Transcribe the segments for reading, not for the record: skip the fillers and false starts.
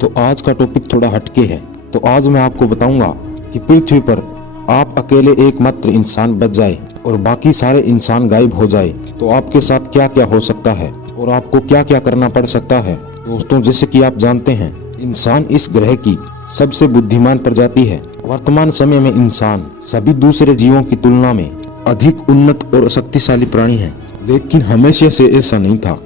तो आज का टॉपिक थोड़ा हटके है। तो आज मैं आपको बताऊंगा कि पृथ्वी पर आप अकेले एकमात्र इंसान बच जाए और बाकी सारे इंसान गायब हो जाए तो आपके साथ क्या क्या हो सकता है और आपको क्या क्या करना पड़ सकता है। दोस्तों, जैसे कि आप जानते हैं, इंसान इस ग्रह की सबसे बुद्धिमान प्रजाति है। वर्तमान समय में इंसान सभी दूसरे जीवों की तुलना में अधिक उन्नत और शक्तिशाली प्राणी है, लेकिन हमेशा से ऐसा नहीं था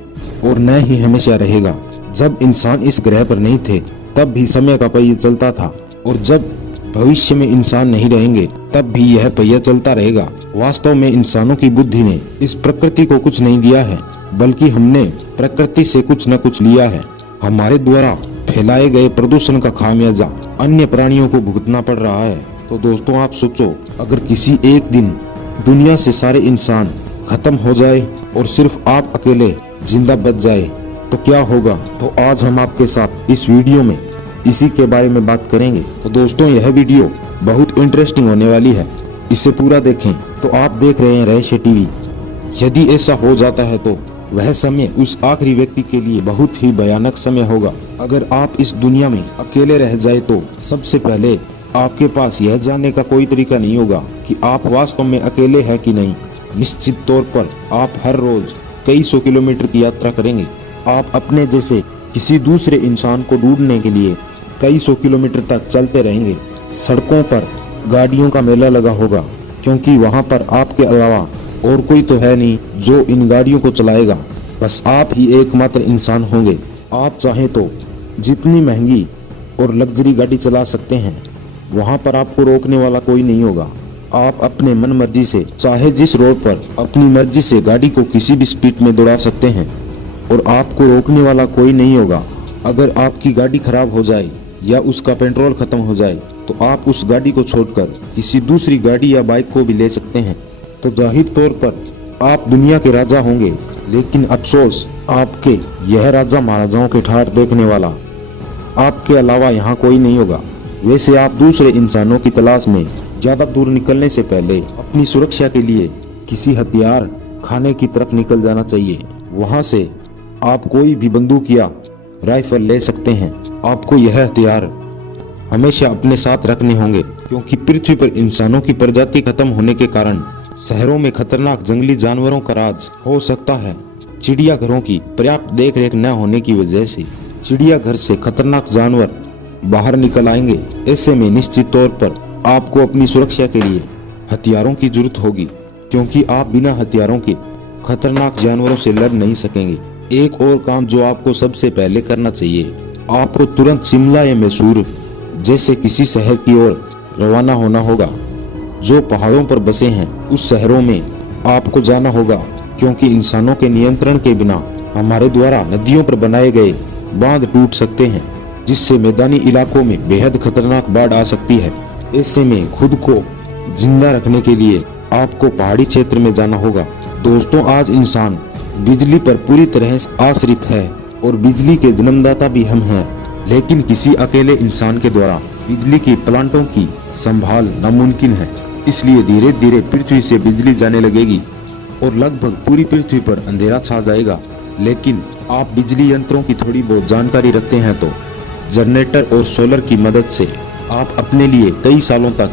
और न ही हमेशा रहेगा। जब इंसान इस ग्रह पर नहीं थे तब भी समय का पहिया चलता था और जब भविष्य में इंसान नहीं रहेंगे तब भी यह पहिया चलता रहेगा। वास्तव में इंसानों की बुद्धि ने इस प्रकृति को कुछ नहीं दिया है, बल्कि हमने प्रकृति से कुछ न कुछ लिया है। हमारे द्वारा फैलाए गए प्रदूषण का खामियाजा अन्य प्राणियों को भुगतना पड़ रहा है। तो दोस्तों, आप सोचो, अगर किसी एक दिन दुनिया से सारे इंसान खत्म हो जाए और सिर्फ आप अकेले जिंदा बच जाए तो क्या होगा। तो आज हम आपके साथ इस वीडियो में इसी के बारे में बात करेंगे। तो दोस्तों, यह वीडियो बहुत इंटरेस्टिंग होने वाली है, इसे पूरा देखें। तो आप देख रहे हैं रहस्य टीवी। यदि ऐसा हो जाता है तो वह समय उस आखिरी व्यक्ति के लिए बहुत ही भयानक समय होगा। अगर आप इस दुनिया में अकेले रह जाए तो सबसे पहले आपके पास यह जानने का कोई तरीका नहीं होगा कि आप वास्तव में अकेले हैं कि नहीं। निश्चित तौर पर आप हर रोज कई सौ किलोमीटर की यात्रा करेंगे। आप अपने जैसे किसी दूसरे इंसान को ढूंढने के लिए कई सौ किलोमीटर तक चलते रहेंगे। सड़कों पर गाड़ियों का मेला लगा होगा, क्योंकि वहां पर आपके अलावा और कोई तो है नहीं जो इन गाड़ियों को चलाएगा। बस आप ही एकमात्र इंसान होंगे। आप चाहें तो जितनी महंगी और लग्जरी गाड़ी चला सकते हैं, वहां पर आपको रोकने वाला कोई नहीं होगा। आप अपने मन मर्जी से चाहे जिस रोड पर अपनी मर्जी से गाड़ी को किसी भी स्पीड में दौड़ा सकते हैं और आपको रोकने वाला कोई नहीं होगा। अगर आपकी गाड़ी खराब हो जाए या उसका पेट्रोल खत्म हो जाए तो आप उस गाड़ी को छोड़कर किसी दूसरी गाड़ी या बाइक को भी ले सकते हैं। तो जाहिर तौर पर आप दुनिया के राजा होंगे, लेकिन अफसोस, आपके यह राजा महाराजाओं के ठाठ देखने वाला आपके अलावा यहाँ कोई नहीं होगा। वैसे आप दूसरे इंसानों की तलाश में ज्यादा दूर निकलने से पहले अपनी सुरक्षा के लिए किसी हथियार खाने की तरफ निकल जाना चाहिए। वहां से आप कोई भी बंदूक या राइफल ले सकते हैं। आपको यह हथियार हमेशा अपने साथ रखने होंगे, क्योंकि पृथ्वी पर इंसानों की प्रजाति खत्म होने के कारण शहरों में खतरनाक जंगली जानवरों का राज हो सकता है। चिड़ियाघरों की पर्याप्त देखरेख न होने की वजह से चिड़ियाघर से खतरनाक जानवर बाहर निकल आएंगे। ऐसे में निश्चित तौर पर आपको अपनी सुरक्षा के लिए हथियारों की जरूरत होगी, क्योंकि आप बिना हथियारों के खतरनाक जानवरों से लड़ नहीं सकेंगे। एक और काम जो आपको सबसे पहले करना चाहिए, आपको तुरंत शिमला या मैसूर जैसे किसी शहर की ओर रवाना होना होगा जो पहाड़ों पर बसे हैं। उस शहरों में आपको जाना होगा, क्योंकि इंसानों के नियंत्रण के बिना हमारे द्वारा नदियों पर बनाए गए बांध टूट सकते हैं, जिससे मैदानी इलाकों में बेहद खतरनाक बाढ़ आ सकती है। ऐसे में खुद को जिंदा रखने के लिए आपको पहाड़ी क्षेत्र में जाना होगा। दोस्तों, आज इंसान बिजली पर पूरी तरह आश्रित है और बिजली के जन्मदाता भी हम हैं, लेकिन किसी अकेले इंसान के द्वारा बिजली की प्लांटों की संभाल नामुमकिन है। इसलिए धीरे धीरे पृथ्वी से बिजली जाने लगेगी और लगभग पूरी पृथ्वी पर अंधेरा छा जाएगा। लेकिन आप बिजली यंत्रों की थोड़ी बहुत जानकारी रखते हैं तो जनरेटर और सोलर की मदद से आप अपने लिए कई सालों तक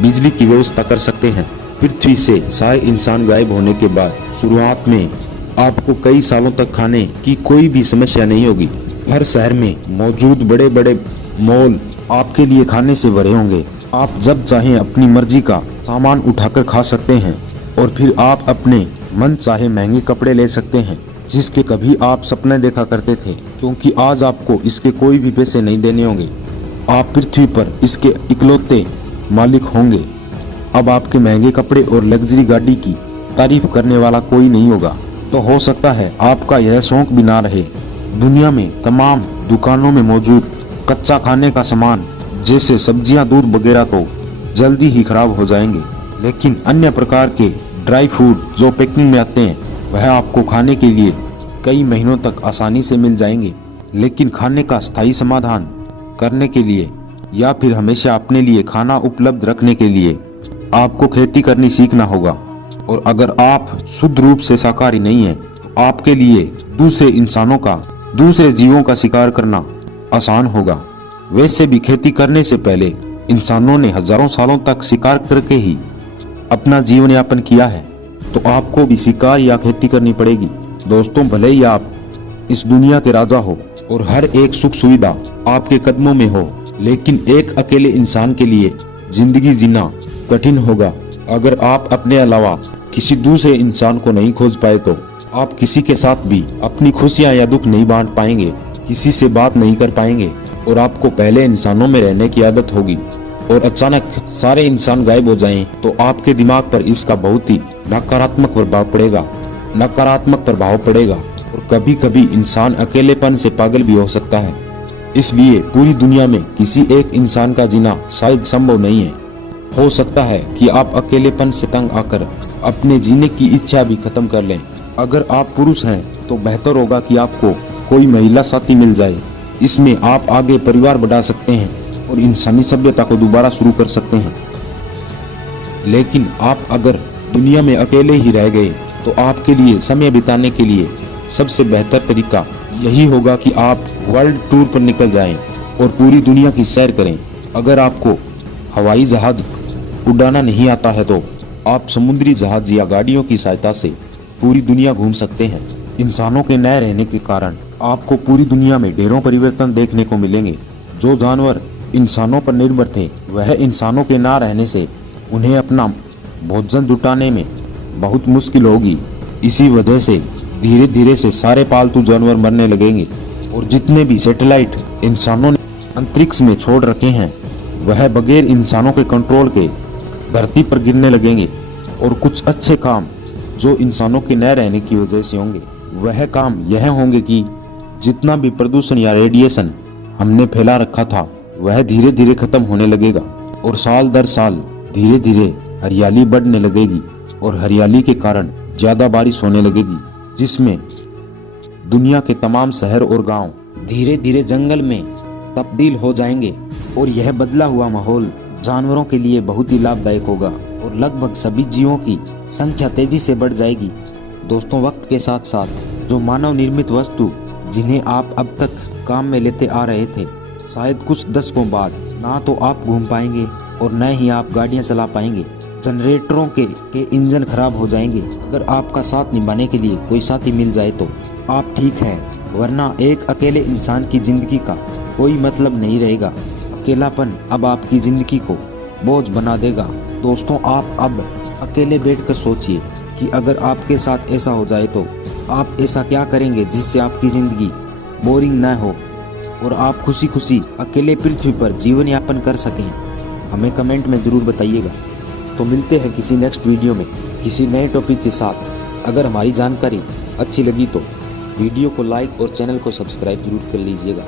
बिजली की व्यवस्था कर सकते हैं। पृथ्वी से सारे इंसान गायब होने के बाद शुरुआत में आपको कई सालों तक खाने की कोई भी समस्या नहीं होगी। हर शहर में मौजूद बड़े बड़े मॉल आपके लिए खाने से भरे होंगे। आप जब चाहें अपनी मर्जी का सामान उठाकर खा सकते हैं और फिर आप अपने मन चाहे महंगे कपड़े ले सकते हैं, जिसके कभी आप सपने देखा करते थे, क्योंकि आज आपको इसके कोई भी पैसे नहीं देने होंगे। आप पृथ्वी पर इसके इकलौते मालिक होंगे। अब आपके महंगे कपड़े और लग्जरी गाड़ी की तारीफ करने वाला कोई नहीं होगा। तो हो सकता है आपका यह शौक भी ना रहे। दुनिया में तमाम दुकानों में मौजूद कच्चा खाने का सामान जैसे सब्जियां, दूध वगैरह तो जल्दी ही खराब हो जाएंगे, लेकिन अन्य प्रकार के ड्राई फ्रूट जो पैकिंग में आते हैं वह आपको खाने के लिए कई महीनों तक आसानी से मिल जाएंगे। लेकिन खाने का स्थायी समाधान करने के लिए या फिर हमेशा अपने लिए खाना उपलब्ध रखने के लिए आपको खेती करनी सीखना होगा। और अगर आप शुद्ध रूप से शाकाहारी नहीं हैं तो आपके लिए दूसरे इंसानों का, दूसरे जीवों का शिकार करना आसान होगा। वैसे भी खेती करने से पहले इंसानों ने हजारों सालों तक शिकार करके ही अपना जीवन यापन किया है, तो आपको भी शिकार या खेती करनी पड़ेगी। दोस्तों, भले ही आप इस दुनिया के राजा हो और हर एक सुख सुविधा आपके कदमों में हो, लेकिन एक अकेले इंसान के लिए जिंदगी जीना कठिन होगा। अगर आप अपने अलावा किसी दूसरे इंसान को नहीं खोज पाए तो आप किसी के साथ भी अपनी खुशियां या दुख नहीं बांट पाएंगे, किसी से बात नहीं कर पाएंगे और आपको पहले इंसानों में रहने की आदत होगी। और अचानक सारे इंसान गायब हो जाएं तो आपके दिमाग पर इसका बहुत ही नकारात्मक प्रभाव पड़ेगा और कभी कभी इंसान अकेलेपन से पागल भी हो सकता है। इसलिए पूरी दुनिया में किसी एक इंसान का जीना शायद संभव नहीं है। हो सकता है कि आप अकेलेपन से तंग आकर अपने जीने की इच्छा भी खत्म कर लें। अगर आप पुरुष हैं तो बेहतर होगा कि आपको कोई महिला साथी मिल जाए। इसमें आप आगे परिवार बढ़ा सकते हैं और इंसानी सभ्यता को दोबारा शुरू कर सकते हैं। लेकिन आप अगर दुनिया में अकेले ही रह गए तो आपके लिए समय बिताने के लिए सबसे बेहतर तरीका यही होगा कि आप वर्ल्ड टूर पर निकल जाएं और पूरी दुनिया की सैर करें। अगर आपको हवाई जहाज उड़ाना नहीं आता है तो आप समुद्री जहाज या गाड़ियों की सहायता से पूरी दुनिया घूम सकते हैं। इंसानों के न रहने के कारण आपको पूरी दुनिया में ढेरों परिवर्तन देखने को मिलेंगे। जो जानवर इंसानों पर निर्भर थे वह इंसानों के ना रहने से उन्हें अपना भोजन जुटाने में बहुत मुश्किल होगी। इसी वजह से धीरे धीरे से सारे पालतू जानवर मरने लगेंगे और जितने भी सैटेलाइट इंसानों ने अंतरिक्ष में छोड़ रखे हैं वह बगैर इंसानों के कंट्रोल के धरती पर गिरने लगेंगे। और कुछ अच्छे काम जो इंसानों के न रहने की वजह से होंगे वह काम यह होंगे कि जितना भी प्रदूषण या रेडिएशन हमने फैला रखा था वह धीरे धीरे खत्म होने लगेगा और साल दर साल धीरे धीरे हरियाली बढ़ने लगेगी और हरियाली के कारण ज्यादा बारिश होने लगेगी, जिसमें दुनिया के तमाम शहर और गांव धीरे धीरे जंगल में तब्दील हो जाएंगे। और यह बदला हुआ माहौल जानवरों के लिए बहुत ही लाभदायक होगा और लगभग सभी जीवों की संख्या तेजी से बढ़ जाएगी। दोस्तों, वक्त के साथ साथ जो मानव निर्मित वस्तु जिन्हें आप अब तक काम में लेते आ रहे थे, शायद कुछ दशकों बाद ना तो आप घूम पाएंगे और न ही आप गाड़ियां चला पाएंगे। जनरेटरों के इंजन खराब हो जाएंगे। अगर आपका साथ निभाने के लिए कोई साथी मिल जाए तो आप ठीक है, वरना एक अकेले इंसान की जिंदगी का कोई मतलब नहीं रहेगा। अकेलापन अब आपकी जिंदगी को बोझ बना देगा। दोस्तों, आप अब अकेले बैठकर सोचिए कि अगर आपके साथ ऐसा हो जाए तो आप ऐसा क्या करेंगे जिससे आपकी जिंदगी बोरिंग न हो और आप खुशी खुशी अकेले पृथ्वी पर जीवन यापन कर सकें। हमें कमेंट में जरूर बताइएगा। तो मिलते हैं किसी नेक्स्ट वीडियो में किसी नए टॉपिक के साथ। अगर हमारी जानकारी अच्छी लगी तो वीडियो को लाइक और चैनल को सब्सक्राइब जरूर कर लीजिएगा।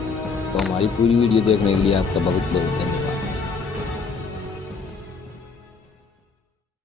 तो हमारी पूरी वीडियो देखने के लिए आपका बहुत बहुत धन्यवाद।